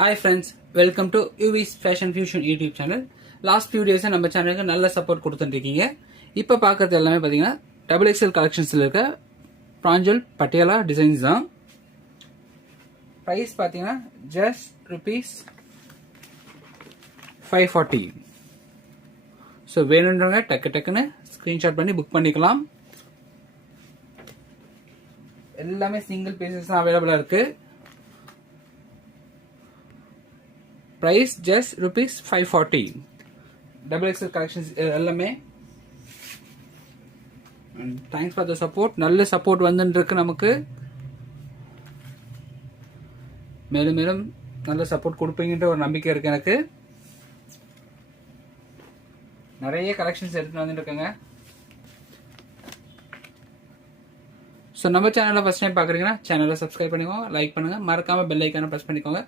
Hi friends, welcome to UV's Fashion Fusion YouTube channel. Last few டேஸாக நம்ம சேனலுக்கு நல்ல சப்போர்ட் கொடுத்துட்டுருக்கீங்க. இப்போ பார்க்குறது எல்லாமே பார்த்தீங்கன்னா XXL கலெக்ஷன்ஸில் இருக்க பிராஞ்சல் பட்டியாலா டிசைன்ஸ் தான். ப்ரைஸ் பார்த்தீங்கன்னா ஜஸ்ட் ₹540. ஸோ வேணுன்றவங்க டக்குன்னு ஸ்க்ரீன்ஷாட் பண்ணி புக் பண்ணிக்கலாம். எல்லாமே சிங்கிள் பீசஸ் தான் அவைலபிளாக இருக்குது. Price just ₹540. XXL collections எல்லாமே. And thanks for the support. நல்ல சப்போர்ட் வந்துட்டு இருக்கு நமக்கு. மேலும் நல்ல சப்போர்ட் கொடுப்பீங்கன்ற ஒரு நம்பிக்கை இருக்கு எனக்கு. நிறைய கலெக்ஷன்ஸ் எடுத்து வந்துட்டு இருக்கேங்க. ஸோ நம்ம சேனலை ஃபர்ஸ்ட் டைம் பார்க்குறீங்கன்னா சேனலை சப்ஸ்கிரைப் பண்ணிக்கோங்க, லைக் பண்ணுங்க, மறக்காம பெல் ஐக்கானை ப்ரெஸ் பண்ணிக்கோங்க.